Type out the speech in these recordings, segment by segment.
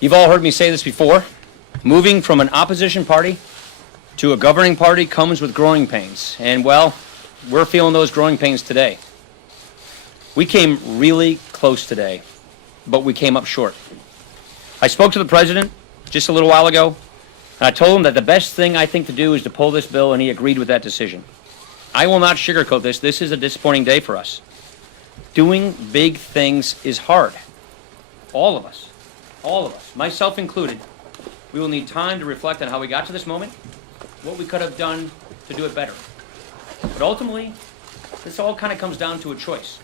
You've all heard me say this before. Moving from an opposition party to a governing party comes with growing pains. And, well, we're feeling those growing pains today. We came really close today, but we came up short. I spoke to the president just a little while ago, and I told him that the best thing I think to do is to pull this bill, and he agreed with that decision. I will not sugarcoat this. This is a disappointing day for us. Doing big things is hard. All of us, myself included, we will need time to reflect on how we got to this moment, what we could have done to do it better. But ultimately, this all kind of comes down to a choice.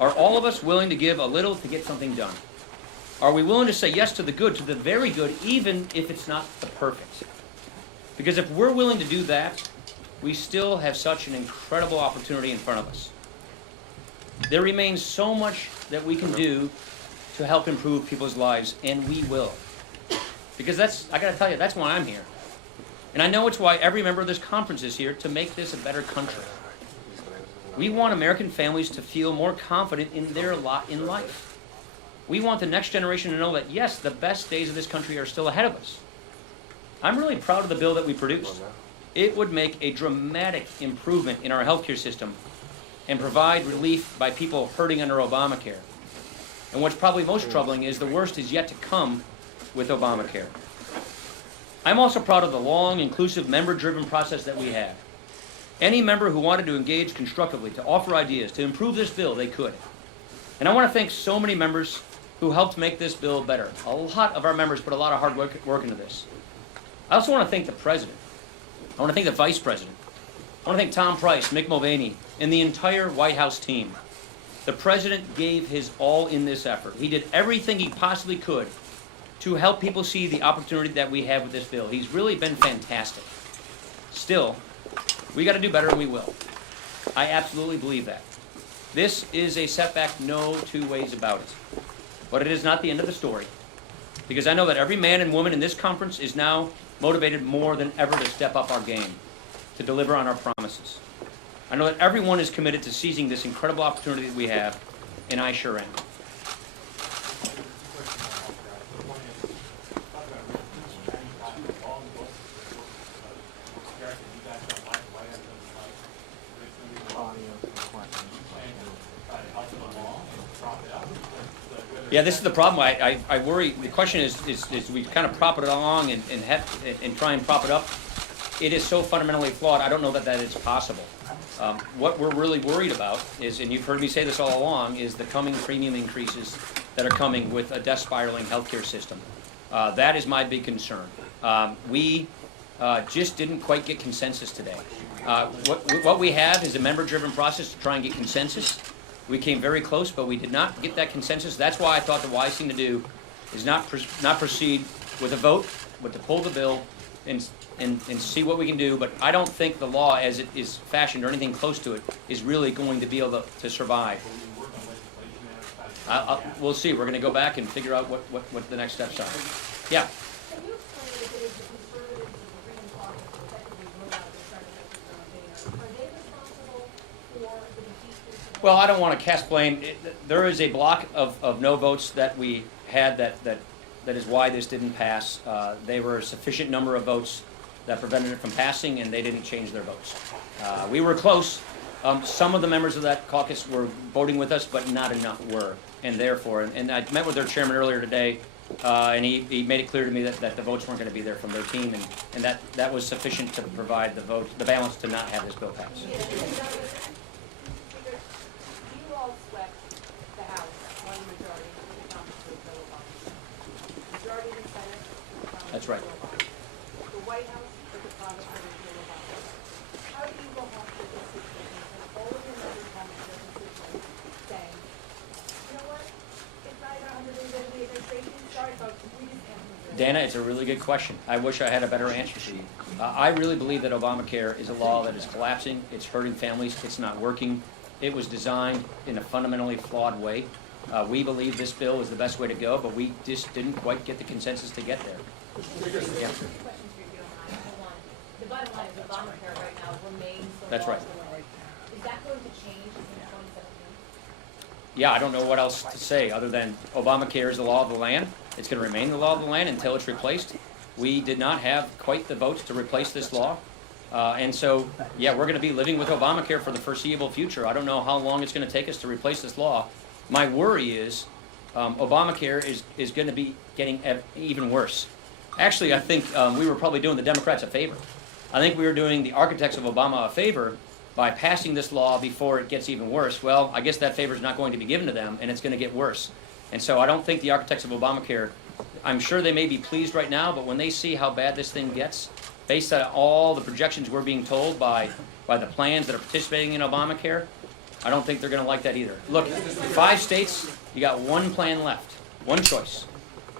Are all of us willing to give a little to get something done? Are we willing to say yes to the good, to the very good, even if it's not the perfect? Because if we're willing to do that, we still have such an incredible opportunity in front of us. There remains so much that we can do to help improve people's lives, and we will. Because I gotta tell you, that's why I'm here. And I know it's why every member of this conference is here, to make this a better country. We want American families to feel more confident in their lot in life. We want the next generation to know that, yes, the best days of this country are still ahead of us. I'm really proud of the bill that we produced. It would make a dramatic improvement in our healthcare system and provide relief by people hurting under Obamacare. And what's probably most troubling is the worst is yet to come with Obamacare. I'm also proud of the long, inclusive, member-driven process that we have. Any member who wanted to engage constructively, to offer ideas, to improve this bill, they could. And I want to thank so many members who helped make this bill better. A lot of our members put a lot of hard work into this. I also want to thank the President. I want to thank the Vice President. I want to thank Tom Price, Mick Mulvaney, and the entire White House team. The President gave his all in this effort. He did everything he possibly could to help people see the opportunity that we have with this bill. He's really been fantastic. Still, we got to do better, and we will. I absolutely believe that. This is a setback, no two ways about it. But it is not the end of the story, because I know that every man and woman in this conference is now motivated more than ever to step up our game, to deliver on our promises. I know that everyone is committed to seizing this incredible opportunity that we have, and I sure am. Yeah, this is the problem. I worry. The question is we kind of prop it along and try and prop it up. It is so fundamentally flawed, I don't know that is possible. What we're really worried about is, and you've heard me say this all along, is the coming premium increases that are coming with a death spiraling healthcare system. That is my big concern. We just didn't quite get consensus today. What we have is a member-driven process to try and get consensus. We came very close, but we did not get that consensus. That's why I thought the wise thing to do is not proceed with a vote, but to pull the bill and see what we can do. But I don't think the law, as it is fashioned or anything close to it, is really going to be able to survive. We'll see. We're going to go back and figure out what the next steps are. Yeah. Can you explain if it is the conservatives and the Freedom Caucus who effectively wrote out this record are they responsible for the impeachment? Well, I don't want to cast blame. There is a block of no votes that we had that is why this didn't pass. They were a sufficient number of votes that prevented it from passing, and they didn't change their votes. We were close. Some of the members of that caucus were voting with us, but not enough were, and therefore, and I met with their chairman earlier today, and he made it clear to me that the votes weren't going to be there from their team, and that was sufficient to provide the balance to not have this bill pass. You all swept the House one majority with the Congress with no Obama. Majority in the Senate with the Congress. That's right. with no Obama. The White House with the Congress with no Obama. How do you go off with this situation and all of your members come to the decision saying, you know what, it's not even under the administration, sorry folks, we just can't move it. Dana, it's a really good question. I wish I had a better answer for you. I really believe that Obamacare is a law that is collapsing. It's hurting families. It's not working. It was designed in a fundamentally flawed way. We believe this bill is the best way to go, but we just didn't quite get the consensus to get there. Yeah. The bottom line is Obamacare right now remains the That's law right. of the land. Is that going to change in 2017? yeah, I don't know what else to say other than Obamacare is the law of the land. It's going to remain the law of the land until it's replaced. We did not have quite the votes to replace this law. And so, yeah, we're going to be living with Obamacare for the foreseeable future. I don't know how long it's going to take us to replace this law. My worry is Obamacare is going to be getting even worse. Actually, I think we were probably doing the Democrats a favor. I think we were doing the architects of Obama a favor by passing this law before it gets even worse. Well, I guess that favor is not going to be given to them, and it's going to get worse. And so I don't think the architects of Obamacare, I'm sure they may be pleased right now, but when they see how bad this thing gets, based on all the projections we're being told by the plans that are participating in Obamacare, I don't think they're going to like that either. Look, 5 states, you got one plan left, one choice.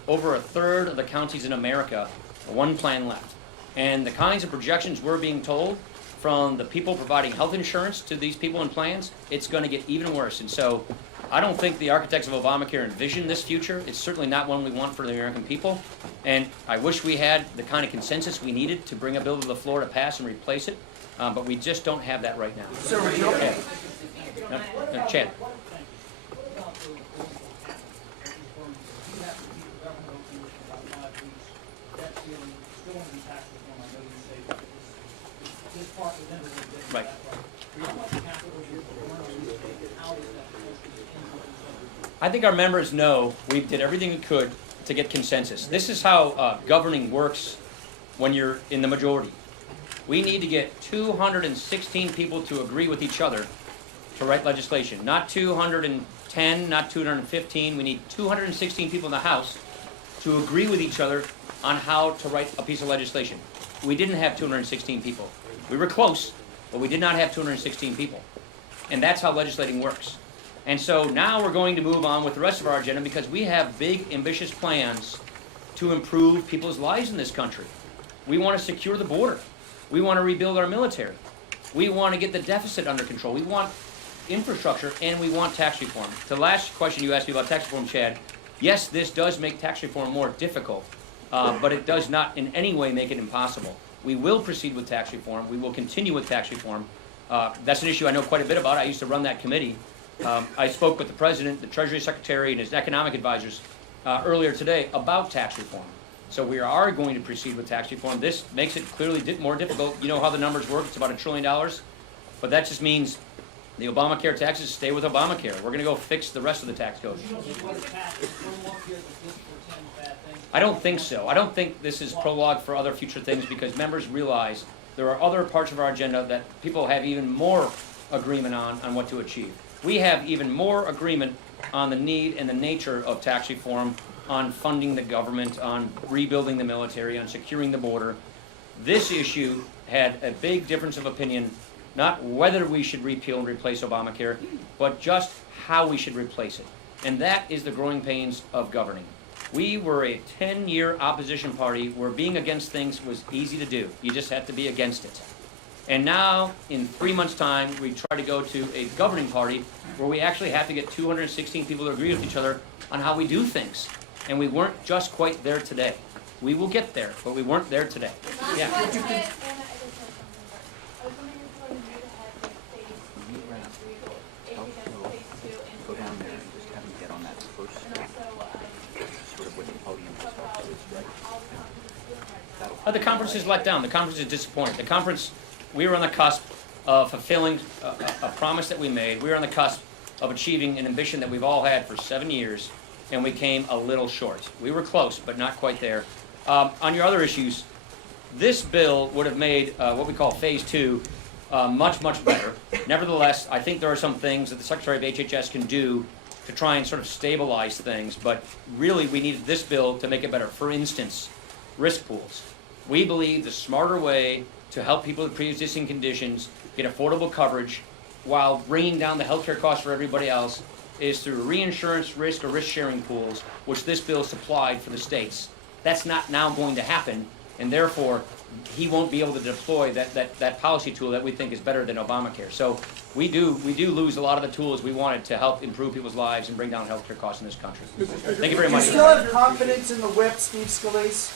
Over a third of the counties in America, one plan left. And the kinds of projections we're being told from the people providing health insurance to these people in plans, it's going to get even worse. And so I don't think the architects of Obamacare envision this future. It's certainly not one we want for the American people. And I wish we had the kind of consensus we needed to bring a bill to the floor to pass and replace it. But we just don't have that right now. Sir, would you Chad. Chad. Right. I think our members know we did everything we could to get consensus. This is how governing works when you're in the majority. We need to get 216 people to agree with each other to write legislation. Not 210, not 215. We need 216 people in the House to agree with each other on how to write a piece of legislation. We didn't have 216 people. We were close, but we did not have 216 people. And that's how legislating works. And so now we're going to move on with the rest of our agenda because we have big, ambitious plans to improve people's lives in this country. We want to secure the border. We want to rebuild our military. We want to get the deficit under control. We want infrastructure, and we want tax reform. The last question you asked me about tax reform, Chad, yes, this does make tax reform more difficult, but it does not in any way make it impossible. We will proceed with tax reform. We will continue with tax reform. That's an issue I know quite a bit about. I used to run that committee. I spoke with the President, the Treasury Secretary, and his economic advisors earlier today about tax reform. So we are going to proceed with tax reform. This makes it clearly more difficult. You know how the numbers work. It's about $1 trillion. But that just means the Obamacare taxes stay with Obamacare. We're going to go fix the rest of the tax code. I don't think so. I don't think this is prologue for other future things because members realize there are other parts of our agenda that people have even more agreement on what to achieve. We have even more agreement on the need and the nature of tax reform, on funding the government, on rebuilding the military, on securing the border. This issue had a big difference of opinion, not whether we should repeal and replace Obamacare, but just how we should replace it. And that is the growing pains of governing. We were a 10-year opposition party where being against things was easy to do. You just had to be against it. And now, in 3 months' time, we try to go to a governing party where we actually have to get 216 people to agree with each other on how we do things. And we weren't just quite there today. We will get there, but we weren't there today. Yeah. I was wondering if you wanted to move ahead with phase 3, if you guys phase 2, and Go down there and just have them get on that first and step, also sort of with the podium to start to right? That'll The conference is let down. The conference is disappointed. The conference, we were on the cusp of fulfilling a promise that we made. We were on the cusp of achieving an ambition that we've all had for 7 years, and we came a little short. We were close, but not quite there. On your other issues, this bill would have made what we call phase 2 much, much better. Nevertheless, I think there are some things that the Secretary of HHS can do to try and sort of stabilize things, but really we needed this bill to make it better. For instance, risk pools. We believe the smarter way to help people with pre-existing conditions get affordable coverage while bringing down the healthcare costs for everybody else is through reinsurance risk or risk-sharing pools, which this bill supplied for the states. That's not now going to happen, and therefore he won't be able to deploy that policy tool that we think is better than Obamacare. So we do lose a lot of the tools we wanted to help improve people's lives and bring down healthcare costs in this country. Thank you very Do you much. still have confidence in the whip, Steve Scalise?